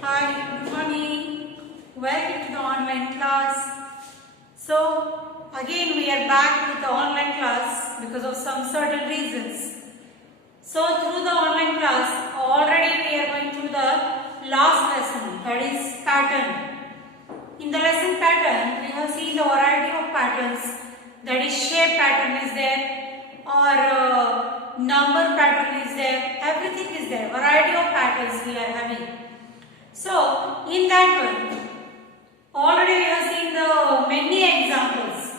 Hi, good morning. Welcome to the online class. So, again we are back with the online class because of some certain reasons. So, through the online class, already we are going through the last lesson, that is pattern. In the lesson pattern, we have seen the variety of patterns, that is shape pattern is there or number pattern is there, everything is there, variety of patterns we are having. So, in that one, already we have seen the many examples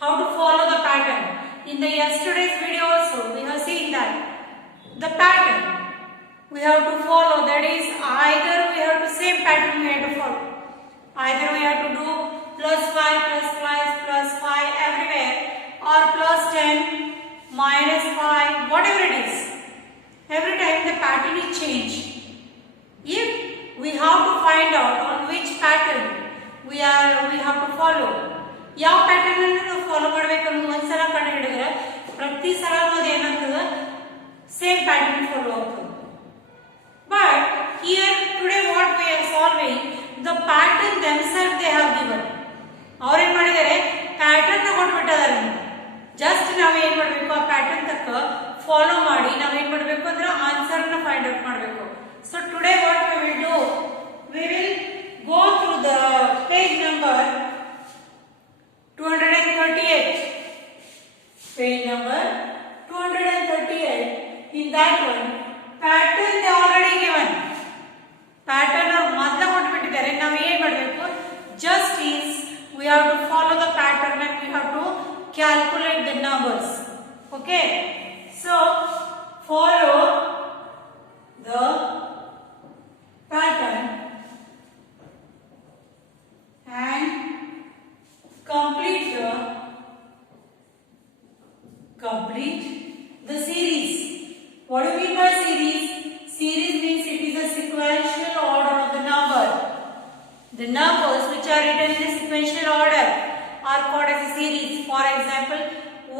how to follow the pattern. In the yesterday's video also, we have seen that the pattern we have to follow, that is either we have to same pattern we have to follow. Either we have to do plus 5 everywhere or plus 10 minus 5, whatever it is. Every time the pattern is changed. If we have to find out on which pattern we have to follow. ಯಾವ pattern ಅನ್ನು ನಾವು follow ಮಾಡಬೇಕು ಅನ್ನೋದು ಒಂದ್ಸಲ ಕಂಡು ಹಿಡಿದ್ರೆ ಪ್ರತಿ ಸಲ ಅದು ಏನಾಗ್ತದೆ ಸೇಮ್ ಪ್ಯಾಟರ್ನ್ ಫಾಲೋ ಆಗ್ತದೆ. But here today what we are solving, the pattern themselves they have given. ಅವರು ಏನು ಮಾಡಿದ್ದಾರೆ ಪ್ಯಾಟರ್ನ್ ಕೊಟ್ಬಿಟ್ಟಿದ್ದಾರೆ. ಜಸ್ಟ್ ನಾವು ಏನು ಮಾಡಬೇಕು ಆ ಪ್ಯಾಟರ್ನ್ ತಕ್ಕ ಫಾಲೋ ಮಾಡಿ ನಾವು ಏನು ಮಾಡಬೇಕು ಅಂದ್ರೆ ಆನ್ಸರ್ ನ ಫೈಂಡ್ ಔಟ್ ಮಾಡಬೇಕು. So today what we will do, we will go through the page number 238. Page number 238. In that one, pattern they already given. Pattern or ಮೊದಲ ಕೊಟ್ಬಿಟ್ಟಿದ್ದಾರೆ. ನಾವು ಏನು ಮಾಡಬೇಕು? Just is we have to follow the pattern and we have to calculate the numbers. Okay? So follow the pattern and complete the series. What do you mean by series? Series means it is a sequential order of the number. The numbers which are written in a sequential order are called as a series. For example,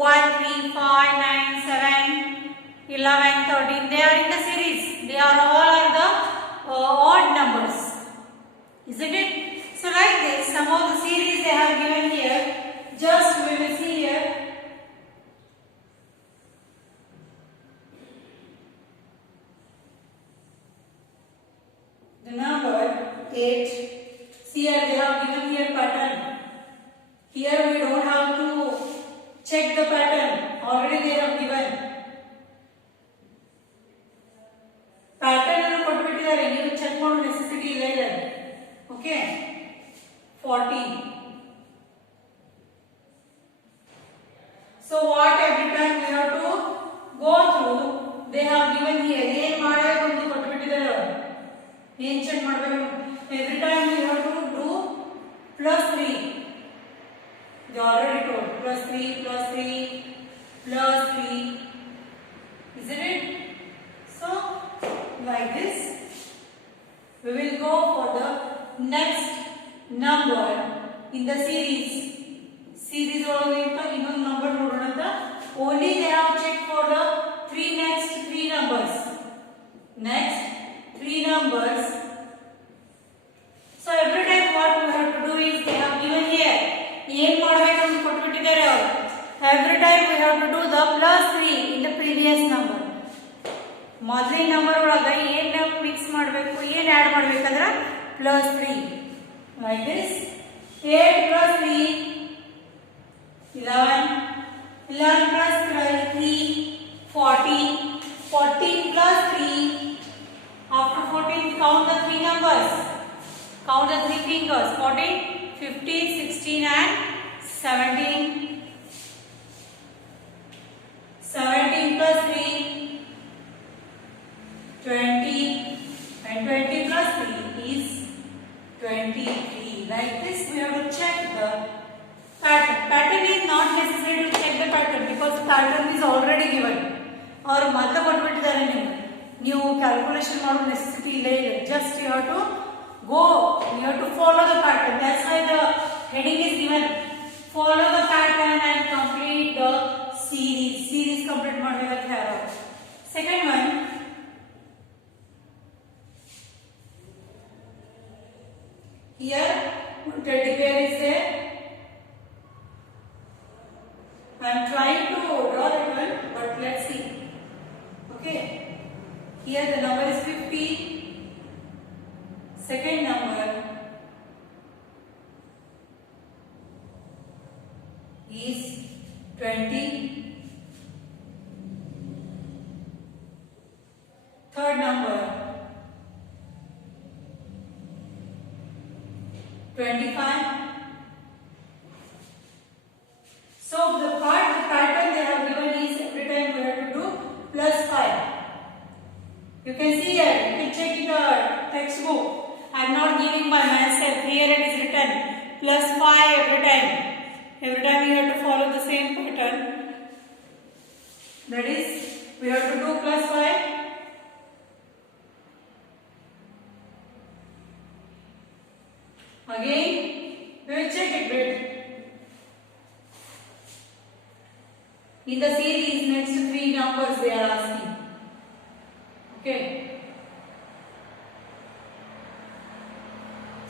1, 3, 5, 9, 7, 11, 13. They are in the series. They are all the odd numbers, isn't it? So like this, some of the series they have given here, just we will see here. The number 8, see here they have given here pattern. Here we don't have to check the pattern, already they have given. Pattern ಅನ್ನು ಕೊಟ್ಬಿಟ್ಟಿದ್ದಾರೆ, ನೀವು check ಮಾಡೋ necessity ಇಲ್ಲ ಇದೆ. Okay 40. So what every time we have to go through, they have given here ಏನು ಮಾಡಬೇಕು ಅಂತ ಕೊಟ್ಬಿಟ್ಟಿದ್ದಾರೆ. ಏನು check ಮಾಡಬೇಕು? Every time we have to do plus 3. They already told plus 3 plus 3 plus 3. Isn't it? So like this, we will go for the next number in the series. Series ಒಳಗೆ ಇನ್ನೊಂದು number ನೋಡೋಣ ಅಂತ. Only they have checked for the next three numbers. Next three numbers. So every time what we have to do is they have given here. ಏನು ಮಾಡಬೇಕು ಅಂತ ಕೊಟ್ಬಿಟ್ಟಿದ್ದಾರೆ ಅವರು. Every time we have to do the plus 3 in the previous number. ಮೊದಲಿನ number ಒಳಗೆ ಏನು mix ಮಾಡಬೇಕು, ಏನು add ಮಾಡಬೇಕಂದ್ರೆ plus 3. Like this 8 plus 3 11, 11 plus 3 14, 14 plus 3. After 14 count the three numbers, count the three fingers, 14, 15, 16 and 17. 17 plus 3 20, and 20 plus 3 is 23. Like this we have to check the pattern. Pattern is not necessary to check the pattern because pattern is already given. और ಮೊದಲು ಕೊಟ್ಬಿಟ್ಟಿದ್ದಾರೆ ನಿಮಗೆ, ನೀವು calculation ಮಾಡೋ necessity ಇಲ್ಲ ಇದೆ. Just you have to go, you have to follow the pattern. That's why the heading is given. Follow the pattern and complete the series. Series complete ಮಾಡಬೇಕಂತ ಹೇಳೋದು. Second one, Here teddy bear is there. I am trying to draw that one, but let's see. Okay. Here the number is 50. Second number is 20. Third number 25. So the pattern they have given is every time we have to do plus 5. You can see here, you can check in the textbook. I am not giving by myself. Here it is written plus 5 every time. Every time you have to follow the same pattern. That is, we have to do plus 5. Again, we will check it bit. In the series, next 3 numbers they are asking. Okay.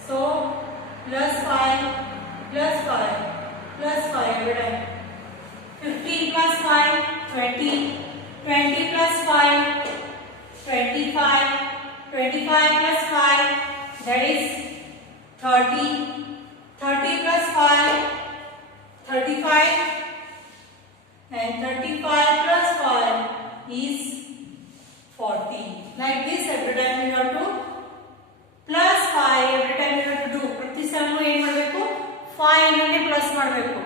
So, plus 5, plus 5, plus 5 every time. 15 plus 5, 20. 20 plus 5, 25. 25 plus 5, that is 30. 30 plus 5, 35. And 35 plus 5 is 40. Like this every time you have to plus 5 every time you have to do. ಪ್ರತಿ ಸಲನೂ ಏನು ಮಾಡಬೇಕು 5 ನಲ್ಲಿ plus ಮಾಡಬೇಕು.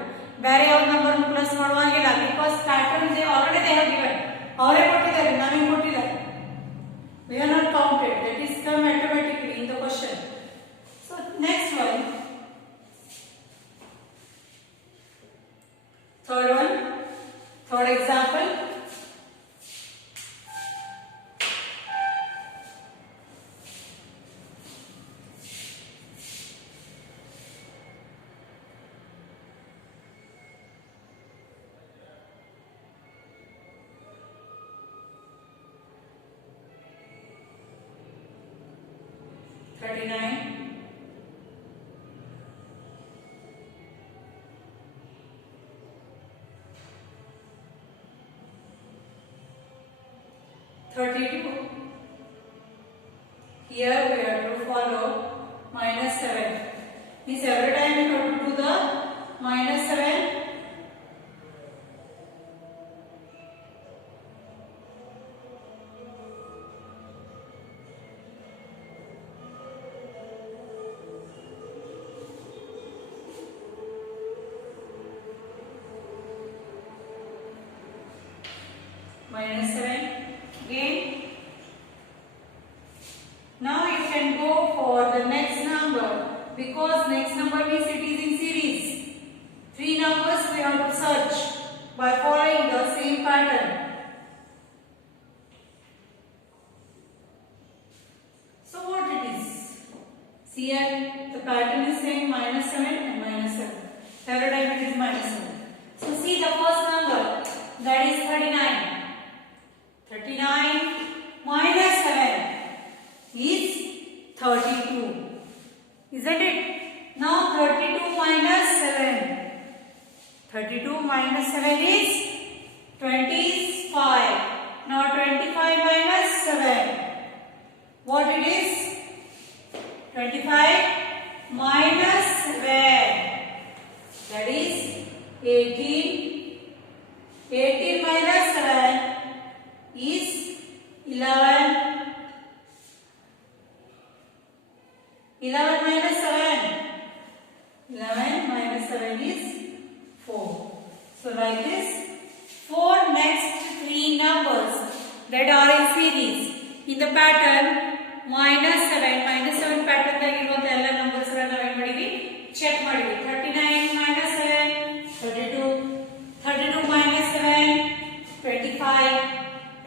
ಬೇರೆ ಯಾವ number plus ಮಾಡುವಂಗಿಲ್ಲ. Because pattern they already they have given. ಅವರೇ ಕೊಟ್ಟಿದ್ದಾರೆ, ನಮಗೆ ಕೊಟ್ಟಿದ್ದಾರೆ. We are not counted. That is come automatically in the question. So next one. Third one. Third example. $39. 32. Here we have to follow minus 7. Means every time we have to do the minus 7. Minus 7 again. Now you can go for the next number because next number means it is in series. 3 numbers we have to search by following the same pattern. So what it is? See here the pattern is saying minus 7 and minus 7. Every time it is minus 7. So see the first number, that is 39. 39 minus 7 is 32. Isn't it? Now 32 minus 7. 32 minus 7 is 25. Now 25 minus 7. What it is? 25 minus 7. That is 18. 18 minus 7 is 11. 11 minus 7. 11 minus 7 is 4. So like this, 4 next 3 numbers that are in series. In the pattern minus 7 pattern dagiruವಂತ ಎಲ್ಲ numbers ಗಳನ್ನು ಏನು ಮಾಡಿವಿ check ಮಾಡಿವಿ. 39 minus 7 32. 32 minus 7 25.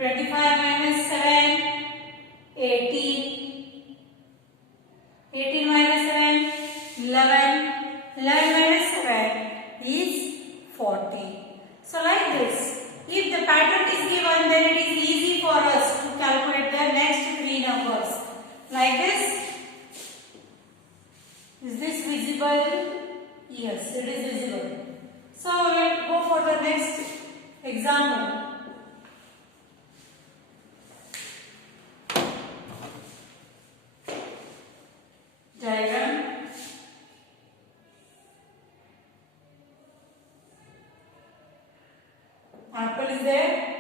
25 minus 7 18. 18 minus 7 11. 11 minus 7 is 40. So like this, if the pattern is given, then it is easy for us to calculate the next 3 numbers. Like this. Is visible? Yes, it is visible. So we will go for the next example. Diagram. Apple is there.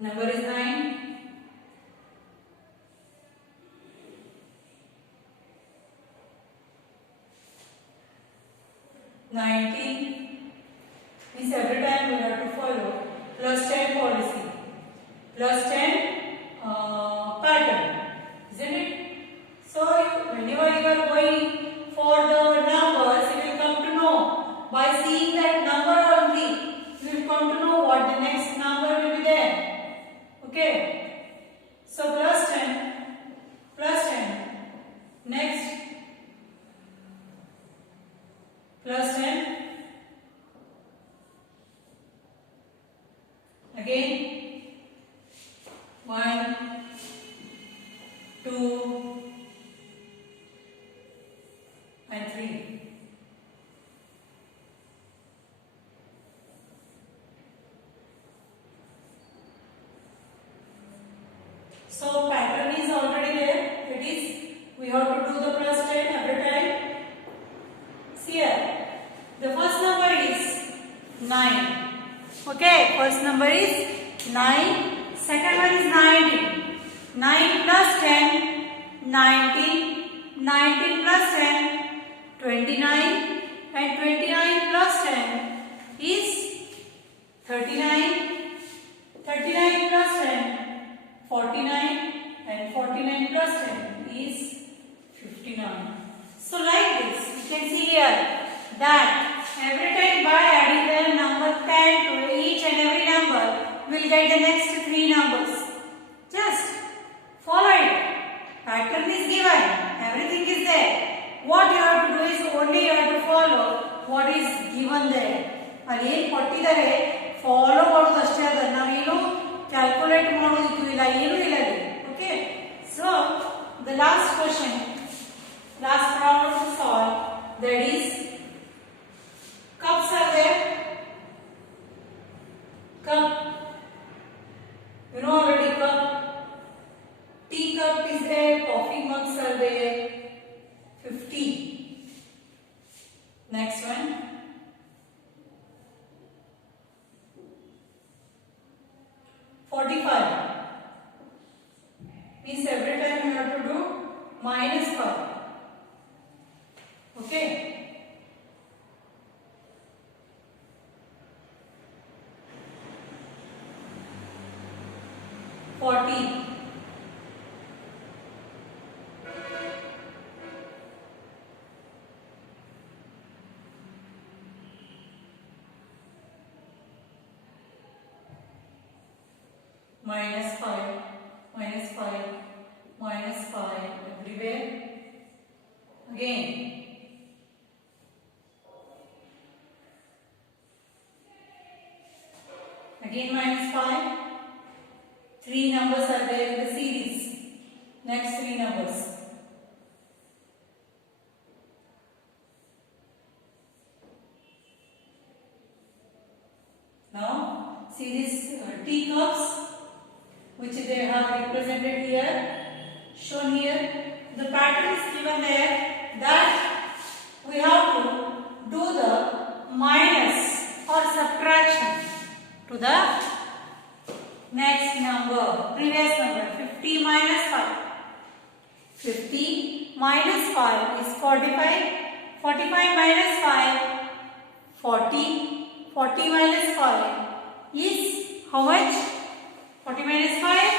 Number is 9. Means every time we have to follow plus 10 policy, plus 10 pattern, isn't it? So whenever you are going for the numbers, you will come to know by seeing that number only. You will come to know what the next number will be there. Okay. So plus 10, next plus 10, again 1, 2 and 3. So pattern is already there. It is, we have to do the plus 10 every time. See here, the first number is 9. Okay, first number is 9. Second one is 19. 9 plus 10, 19. 19 plus 10, 29. And 29 plus 10 is 39. 39 plus 10, 49. And 49 plus 10 is 59. So like this, you can see here that every time by adding the number 10 to each and every number, we will get the next 3 numbers. Just follow it. Pattern is given. Everything is there. What you have to do is only you have to follow what is given there. ಅಲ್ಲಿ ಏನು ಕೊಟ್ಟಿದ್ದಾರೆ follow ಮಾಡೋದು ಅಷ್ಟೇ ಅದ, ನಾವೇನು calculate ಮಾಡೋದಕ್ಕೂ ಇಲ್ಲ, ಏನೂ ಇಲ್ಲ ಅಲ್ಲಿ. Okay, so the last question, last problem to solve, that is cups are there. Cup, you know already cup. Tea cup is there, coffee mugs are there. 50. Next one. $45. Means every time you have to do minus 5. Okay. $40. Minus 5, minus 5, minus 5 everywhere. Again. Again minus 5. 3 numbers are there in the series. Next 3 numbers. Now see these teacups which they have represented here, shown here. The pattern is given there that we have to do the minus or subtraction to the next number, previous number. 50 minus 5. 50 minus 5 is 45. 45 minus 5, 40. 40 minus 5 is how much? 40 minus 5.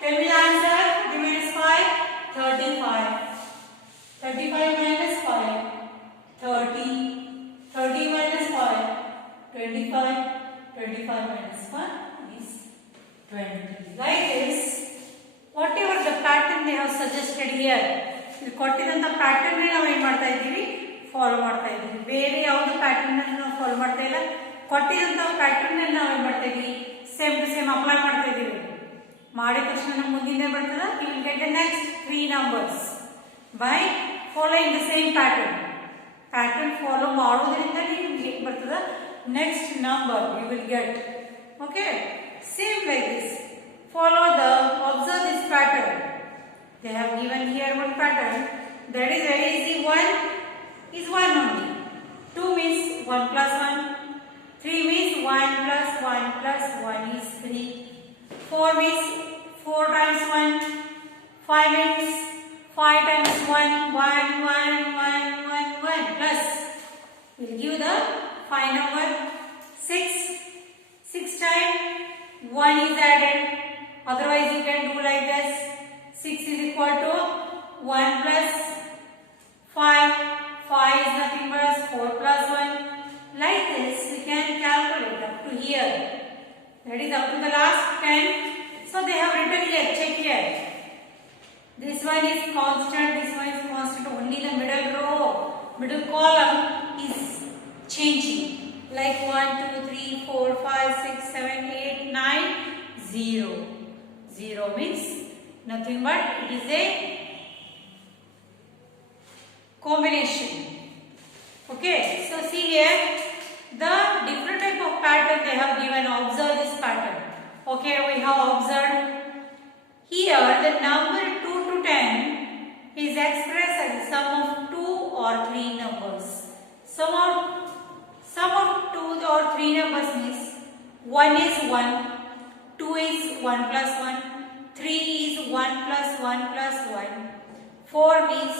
Tell me the answer. 40 minus 5, 35. 35 minus 5, 30. 30 minus 5, 25. 25 minus 1 is 20. Like this, whatever the pattern they have suggested here, ಕೊಟ್ಟಿದಂತ pattern ನಾವು ಏನು ಮಾಡ್ತಾ ಇದ್ದೀವಿ, follow ಮಾಡ್ತಾ ಇದ್ದೀವಿ. ಬೇರೆ ಯಾವುದು pattern ನಾವು ಫಾಲೋ ಮಾಡ್ತಾ ಇಲ್ಲ, ಕೊಟ್ಟಿದಂತ ಪ್ಯಾಟರ್ನ್ ನಾವು ಏನು ಮಾಡ್ತಾ ಇದ್ದೀವಿ, ಸೇಮ್ ಟು ಸೇಮ್ ಅಪ್ಲೈ ಮಾಡ್ತಾ ಇದ್ದೀವಿ. ಮಾಡಿದ ತಕ್ಷಣ ನಮ್ಮ ಮುಂದಿನ ಬರ್ತದೆ. You will get the next 3 numbers by following the same pattern. Pattern follow ಮಾಡೋದ್ರಿಂದ ನಿಮಗೆ ಬರ್ತದೆ next number you will get. Okay, same like this. Follow the observe this pattern. They have given here one pattern that is very easy. 1 is 1 only. 2 means 1 plus 1. 3 means 1 plus 1 plus 1 is 3. 4 means 4 times 1. 5 means 5 times 1. 1, 1, 1, 1, 1 plus. We'll give the 5 number. 6 times 1 is added. Otherwise you can do like this. 6 is equal to 1 plus 5. 5 is nothing but 4 plus 1. Like this we can calculate up to here. That is up to the last 10. So they have written here. Check here. This one is constant. This one is constant. Only the middle row, middle column is changing. Like 1, 2, 3, 4, 5, 6, 7, 8, 9, 0. 0 means nothing but it is a combination. Okay, so see here the different type of pattern they have given. Observe this pattern. Okay, we have observed here the number 2 to 10 is expressed as the sum of 2 or 3 numbers. Sum of 2 or 3 numbers means 1 is 1, 2 is 1 plus 1, 3 is 1 plus 1 plus 1, 4 means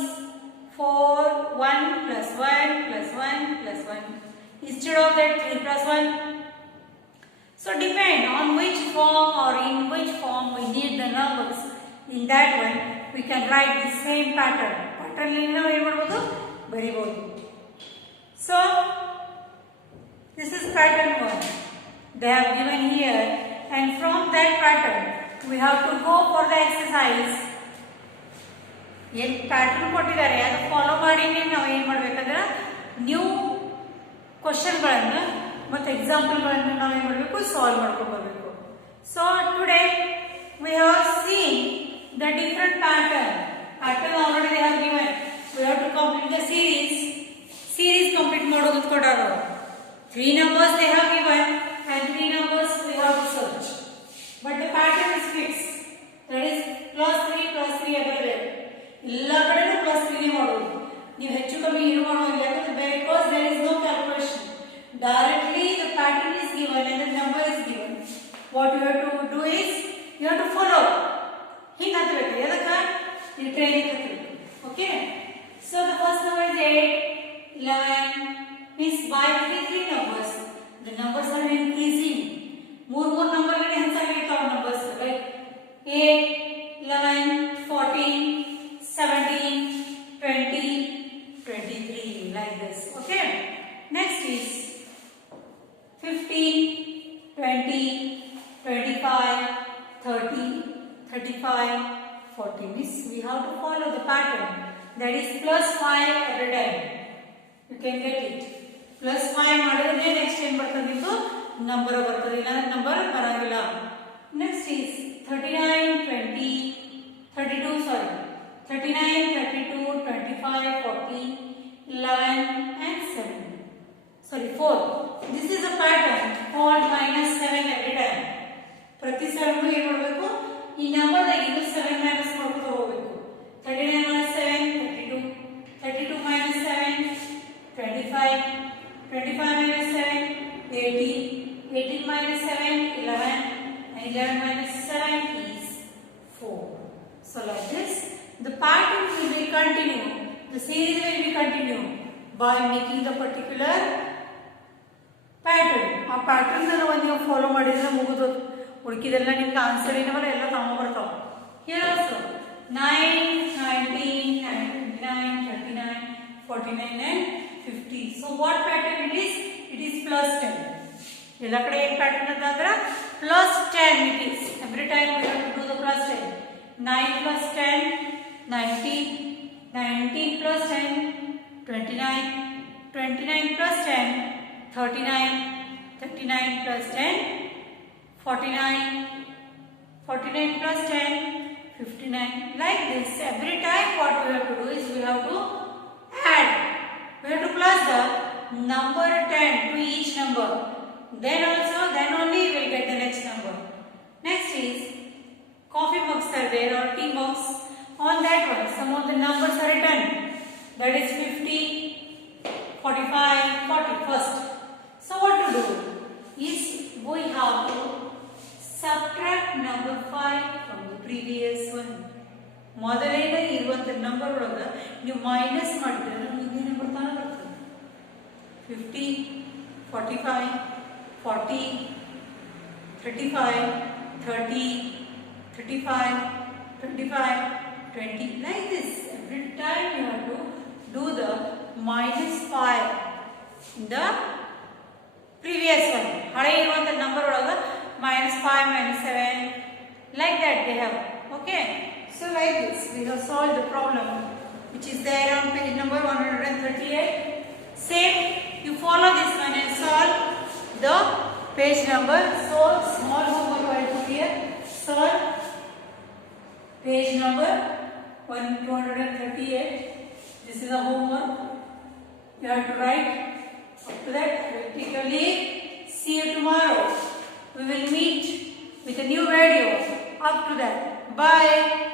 4, 1 plus 1 plus 1 plus 1. Instead of that 3 plus 1. So depend on which form or in which form we need the numbers. In that one we can write the same pattern. Pattern ನಾವು ಏನು ಮಾಡಬಹುದು ಬರಿಬಹುದು. So this is pattern 1. They have given here, and from that pattern we have to go for the exercise. ಏನು pattern ಕೊಟ್ಟಿದ್ದಾರೆ ಅದು follow ಮಾಡಿ ನಾವು ಏನು ಮಾಡಬೇಕಂದ್ರೆ ನ್ಯೂ ಕ್ವಶನ್ಗಳನ್ನು ಮತ್ತು ಎಕ್ಸಾಂಪಲ್ಗಳನ್ನು ನಾವು ಏನು ಮಾಡಬೇಕು ಸಾಲ್ವ್ ಮಾಡ್ಕೊಂಡು ಬರಬೇಕು. So today we have seen the different pattern already they have given. We have to complete the series complete ಮಾಡೋದು ಕೊಡೋರು. 3 numbers they have given and 3 numbers we have to search. But the pattern is fixed. That is plus 3 everywhere. ಎಲ್ಲ ಕಡೆನೂ plus 3 ಮಾಡೋದು. ನೀವು ಹೆಚ್ಚು ಕಮ್ಮಿ ಏನು ಮಾಡೋದಿಲ್ಲ because there is no calculation. Directly the pattern is given and the number is given. What you have to do is you have to follow. ಹಿಂಗೆ ಹತ್ತಬೇಕು. ಎದಕ್ಕೆ ನೀವು training ಹತ್ತಬೇಕು. Okay. So the first number is 8, 11 means by 3 numbers. The numbers are increasing. ಮೂರು ನಂಬರ್ಗಳಿಗೆ ಹೆಚ್ಚಾಗಿರ್ತಾವ numbers like 8, 11, 14, 17, 20, 23 like this. Okay. Next is 15, 20, 25, 30, 35, 40 means we have to follow the pattern. That is plus 5 every time. You can get it. Plus 5 ಮಾಡಿದ್ರೆ next ಏನು ಬರ್ತದೆ ಇದು number ಬರ್ತದೆ. ಇಲ್ಲ number ಬರಂಗಿಲ್ಲ. Next is 39, 20, 32 sorry. 39, 32, 25, 40, 11 and 7. Sorry 4. This is a pattern called minus 7 every time. ಪ್ರತಿ 7 ಏನು ಮಾಡಬೇಕು ಈ ನಂಬರ್ ಇದು 7 ಮೈನಸ್ ಮಾಡ್ಕೊಂಡು ಹೋಗಬೇಕು. 39 minus 7 32, 32 minus 7 25, 25 minus 7 18, 18 minus 7 11 and 11 minus 7 is 4. So like this the pattern will be continued. The series will be continued by making the particular pattern. ಆ pattern ಅನ್ನು ನೀವು ಫಾಲೋ ಮಾಡಿದ್ರೆ ಮುಗಿದು ಉಳಿಕಿದೆಲ್ಲ ನಿಮ್ಗೆ ಆನ್ಸರ್ ಏನವಲ್ಲ ಎಲ್ಲ ತಗೊಂಡ್ಬರ್ತಾವ. Here also 9, 19, 29, 39, 49 and 50. So what pattern it is? It is plus 10. ಎಲ್ಲ ಕಡೆ ಏನು ಪ್ಯಾಟರ್ನ್ ಅಂತಂದ್ರೆ plus 10 it is. Every time we have to do the plus 10. 9 plus 10, 19, 19 plus 10, 29, 29 plus 10, 39, 39 plus 10, 49, 49 49 plus 10, 59. Like this, every time what we have to do is we have to add. We have to plus the number 10 to each number. Then only we will get the next number. Next is coffee mugs are there or tea mugs. On that one, some of the numbers are written. That is 50, 45, 40 first. So what to do is we have to subtract number 5 from the previous one. ಮೊದಲೇನ ಇರುವಂತ number ಒಳಗ ನೀವು minus ಮಾಡಿದ್ರೆ ನಿಮಗೆ number ತಾನೇ ಬರ್ತದೆ. 50, 45, 40, 35, 30, 35, 25, 20. Like this. Every time you have to do the minus 5 in the previous one. ಹಳೆ ಇರುವಂತ number ಒಳಗ minus 5, minus 7. Like that they have. Okay. So like this we have solved the problem which is there on page number 138. Same, you follow this one and solve the page number. So small homework I put here. Solve page number 238. This is a homework. You have to write up to that practically. See you tomorrow. We will meet with a new video. Up to that. Bye.